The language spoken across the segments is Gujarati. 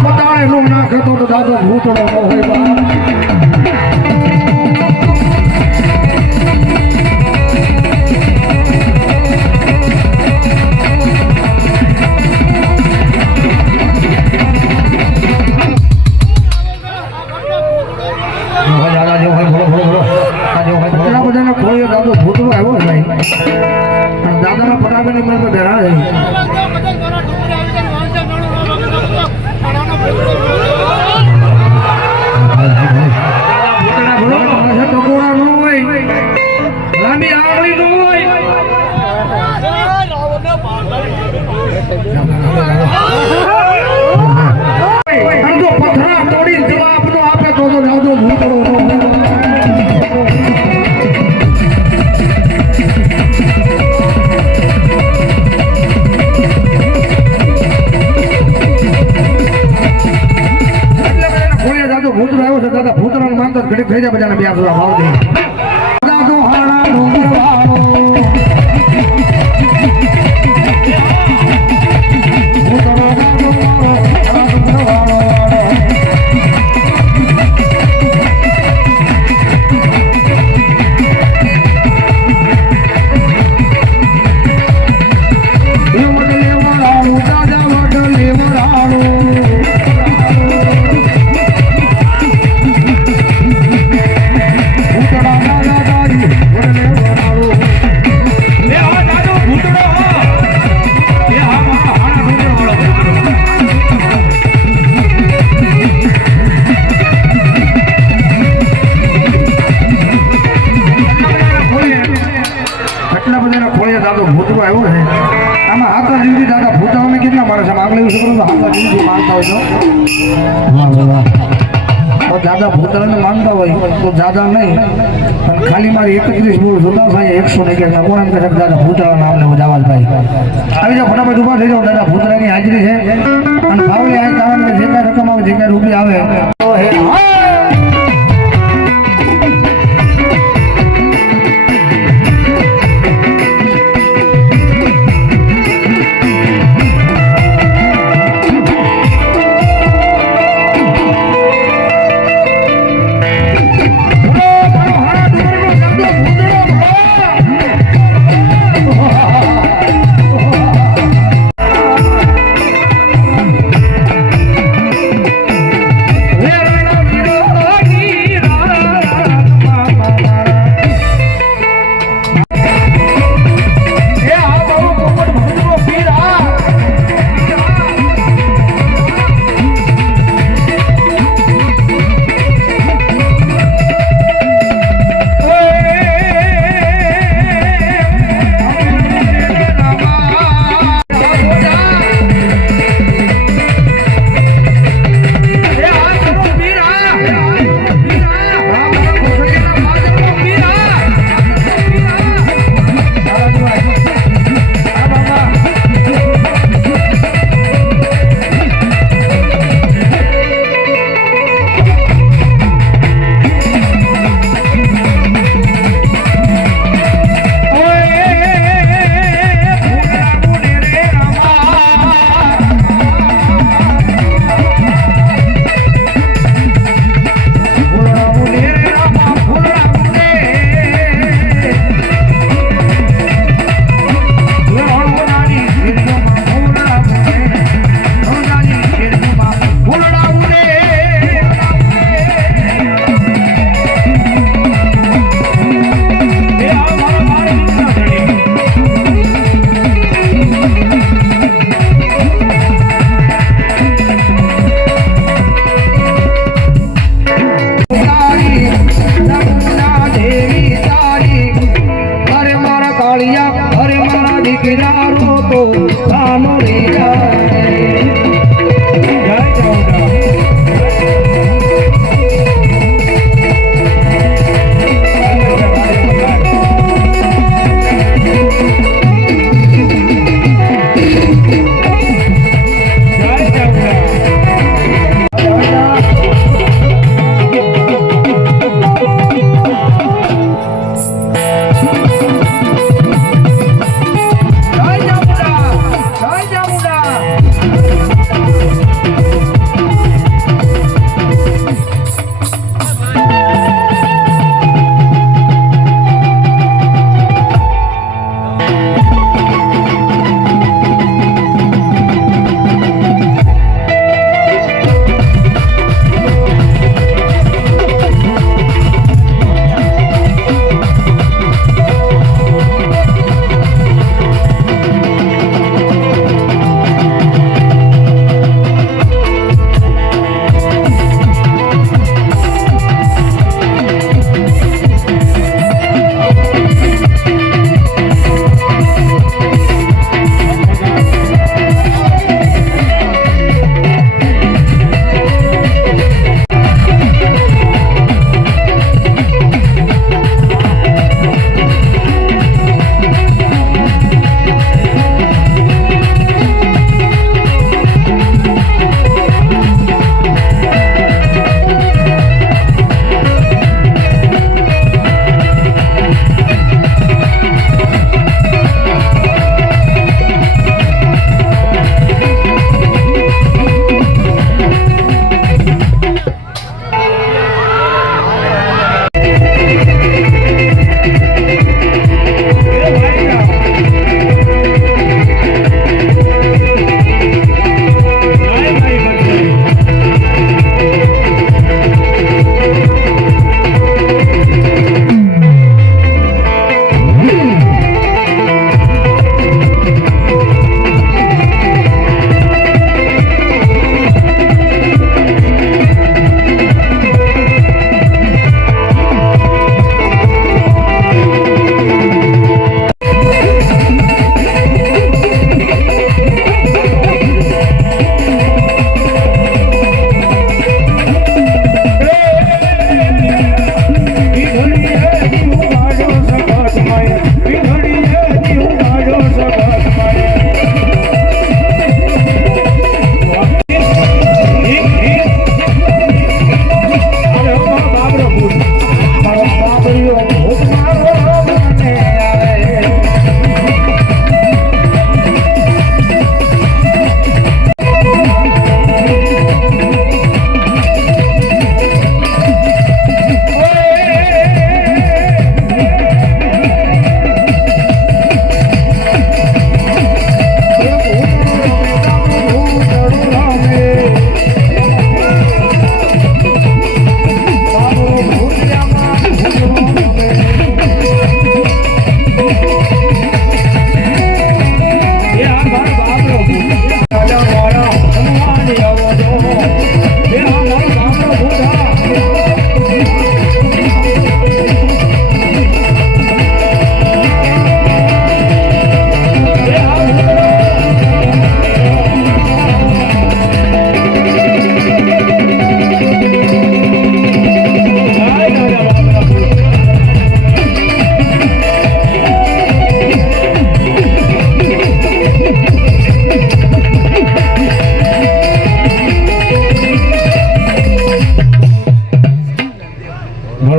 પતાળે નો નાખે તો દાદો ભૂતળો ન હોય બા દાદો ભૂતળો આવ્યો ભાઈ દાદાના પટાકાની મને તો ડરા છે ટકોરા ન હોય લાંબી આંગળી ન હોય પથરા તોડી જવાબ નો આપે તો દાદો ભૂતળો ભૂતરો આવ્યો છે દાદા ભૂતરાને માનતો ઘડીક થઈ જાય બધાને બ્યાસ ભાવ દે દાદો હાણા ડુંગરવાળો ભૂતરો દાદો ડુંગરવાળો દાદા ભૂતરાને માનતા હોય તો દાદા નહીં પણ ખાલી મારી 31 બોલ જોતા થાય 111 કોણ એમ કહે દાદા ભૂતરાના નામને જવાજભાઈ આવી જાઓ ફટાફટ ઉભા થઈ જાઓ દાદા ભૂતરાની હાજરી છે અને ભાવલી આ કારણ કે જે કાંઈ રકમ આવે જે કાંઈ રૂપિયા આવે તો હે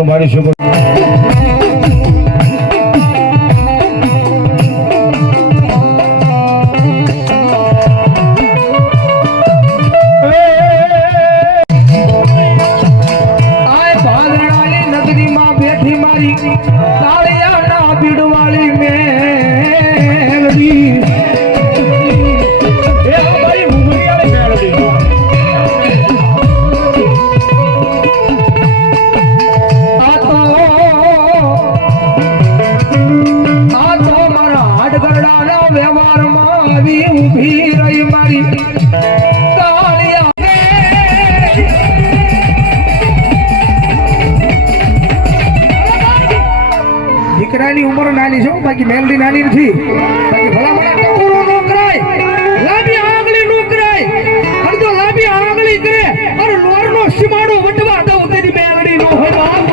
પણ મારી શકો. દીકરાની ઉંમર નાની છે બાકી મેલડી નાની નથી. બાકી ભલામણ ટકોરો નો કરાય, લાંબી આંગળી નો કરાય. અને જો લાંબી આંગળી કરે અને લોરનો સીમાડો વટવા દઉં તેની મેલડી નો હોય બાપ.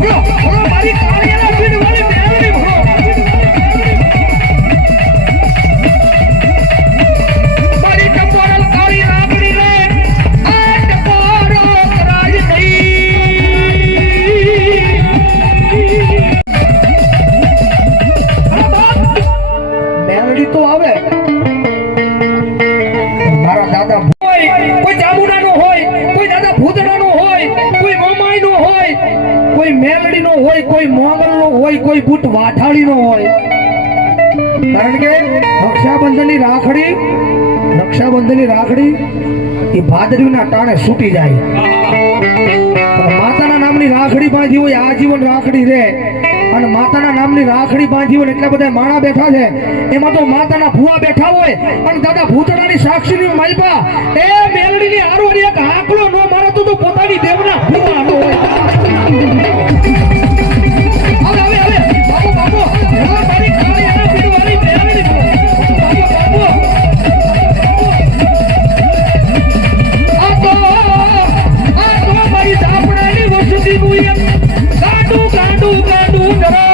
બોલો બોલો મારી કાળિયાના પીડ વાળી મેલડી બોલો. મારી ટકોરલ કાળી આંગળી રે આ ટકોરો કરાય નહીં. તો આવે મારા દાદા હોય, કોઈ ચામુંડા નો હોય, કોઈ દાદા ભૂતડા નો હોય, કોઈ મોમાઈ નો હોય, કોઈ મેલડી નો હોય, કોઈ મોગલ નો હોય, કોઈ બુટ વાઠાળી નો હોય. કારણ કે રક્ષાબંધનની રાખડી એ ભાદરવીના ટાણે છૂટી જાય. માતાના નામની રાખડી બાંધી હોય આજીવન રાખડી રે. અને માતાના નામની રાખડી બાંધી હોય એટલા બધા માણા બેઠા છે. એમાં તો માતાના ભુવા બેઠા હોય અને દાદા ભૂતડાની સાક્ષીની માલપા એ મેલડીની આરોરી એક આંકડો નો મારે તો પોતાની દેવના ભુવા નો હોય. હવે બાપુ બાપુ મારી કાળી આના પીડવાળી મેલડી બાપુ બાપુ આ તો મારી દાપડાની વસતી નું એક ગાડું ગાડું ગાડું જરા.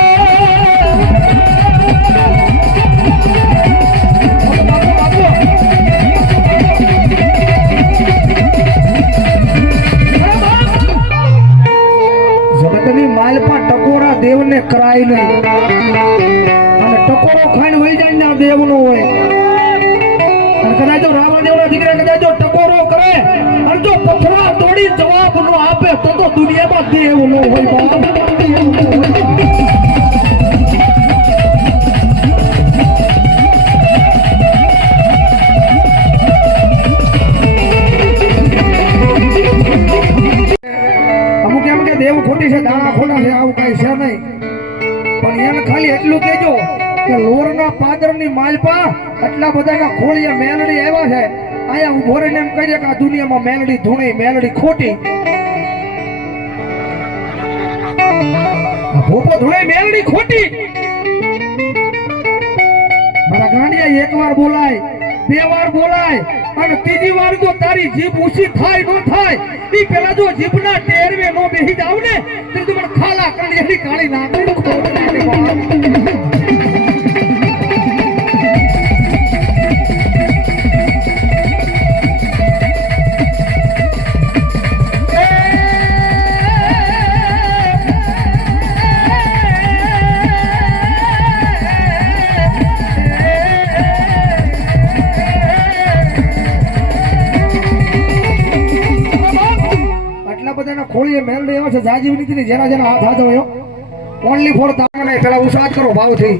જગતની માલપા ટકોરા દેવને કરાય નહીં. અને ટકોરો ખાઈને વહી જાય ને દેવનો હોય. અને કદાચ જો રાવણ દેવના દીકરા કદાચ જો ટકોરો કરે અને જો પથરા તોડી જવાબ નો આપે તો દુનિયામાં દેવ નો હોય બાપ. અમુક એમ કે દેવ ખોટી છે, દાણા ખોટા છે, આવું કઈ છે નહીં. પણ એને ખાલી એટલું કેજો કે લોરના પાદરની માલપા એટલા બધાના ખોળિયા મેલડી આવ્યા છે. આયા ઉભો રહીને એમ કહી દે કે આ દુનિયામાં મેલડી ધૂણી, મેલડી ખોટી. ભોપો ધૂણે મેલડી ખોટી. મારા ગાંડિયા એક વાર બોલાય, બે વાર બોલાય અને ત્રીજી વાર જો તારી જીભ ઊંચી થાય ન થાય ઈ પેલા જો જીભના ટેરવે નો બેહી જાવ ને તો તું મને ખાલા કરી એની કાળી નાખી ખોળીએ મેલડી એવા છે જાજીવ નીતિ જેના જેના હાથ હાથ હોય ઓનલી ફોર તામને પેલા ઉસાદ કરો ભાવથી.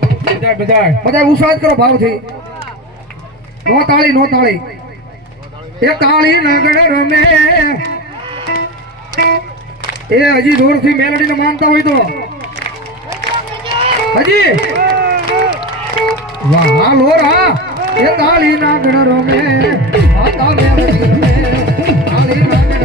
બધા ઉસાદ કરો ભાવથી. નો તાળી એ તાળી નગડ રમે એ હજી જોરથી મેલડીને માનતા હોય તો હજી વાહ હા લોર હા એ તાળી નગડ રમે આતા મેલડી રમે તાળી નગડ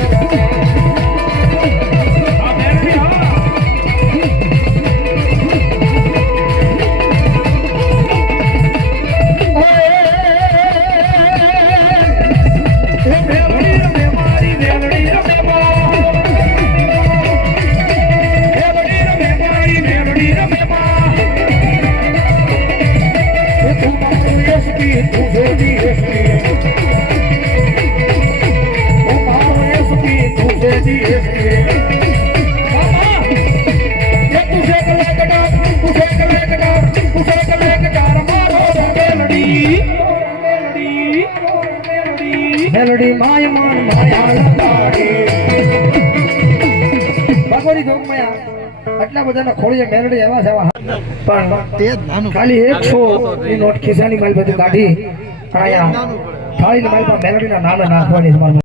મેલડી માય માન માયા લગાડી ભગવતી જોગમાયા આટલા બધાના ખોળીએ મેલડી એવા છે પણ ખાલી 100 ની નોટ ખિસ્સાની માલ બધી કાઢી અહીંયા થાળીની માલ પર મેલડીના નામે નાખવાની છે મારું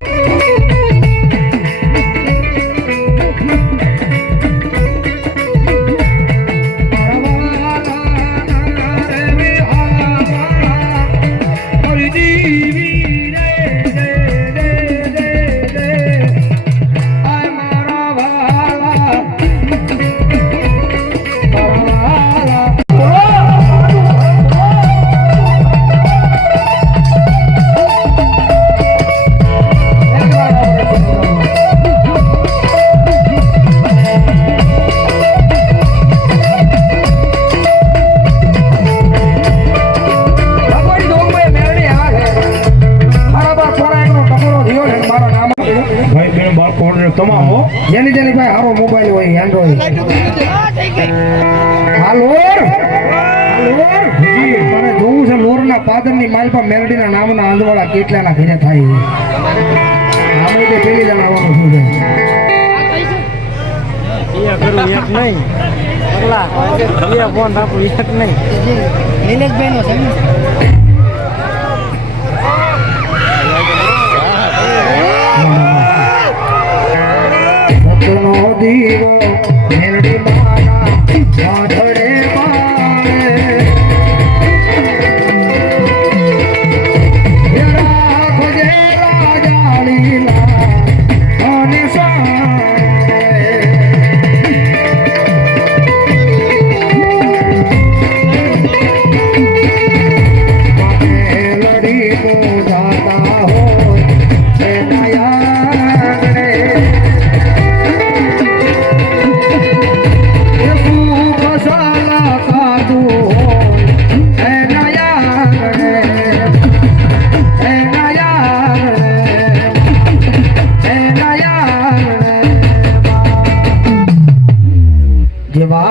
તમામ જેની જેની ભાઈ સારો મોબાઈલ હોય એન્ડ્રોઈડ હા લોર મને જોવું છે લોરના પાદરની માલ પર મેલડીના નામના આંદવાળા કેટલાના ઘરે થાય આપણે તે પેલી જણ આવવાનું શું છે દીવો મેલડી માના વાદળે મારે હેરા ખોજેલા જાળીલા અને મેલડી પૂજાતા હોય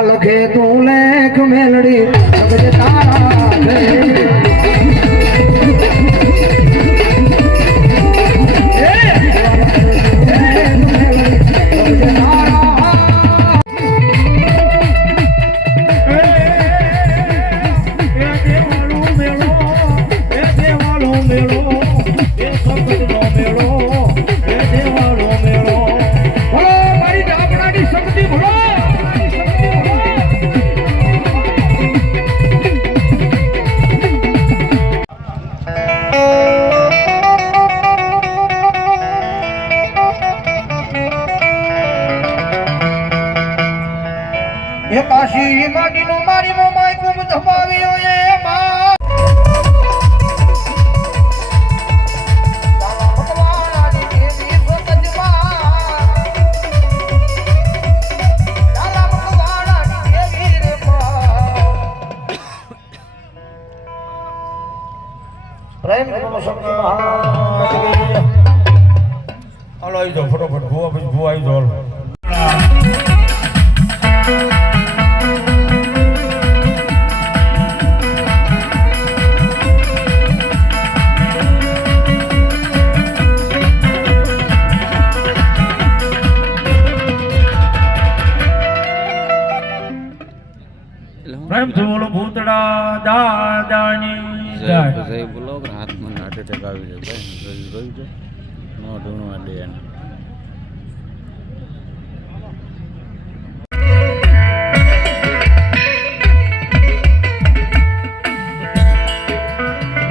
લખે તું લેખ મેલડી સબજે તારા છે કાશી માટીનો મારી મોમાય કુમ ધપાવ્યો એ માં પ્રેમ નો શક્તિ મહાન હાલો આવી જાઓ ફટોફટ ભૂવા પછી ભૂવા આવી જાઓ પ્રેમથી બોલો ભૂતડા દાદાની જય જય બોલો હાથમાં હાર્ટ એટેક આવી જાય ભાઈ જોયું છે નો ઢૂંઢવા દે એને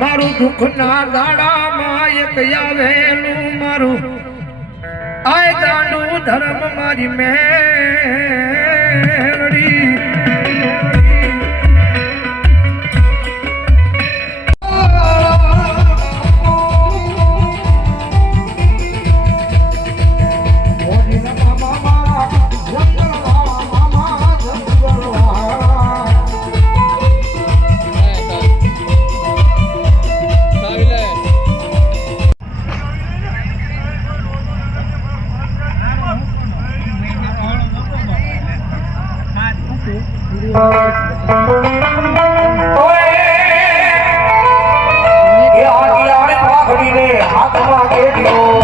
મારું દુઃખ ના દાડામાં એક આવેલું મારું આય દાંડું ધર્મ મારી મેળડી હાથમાં કેડિયો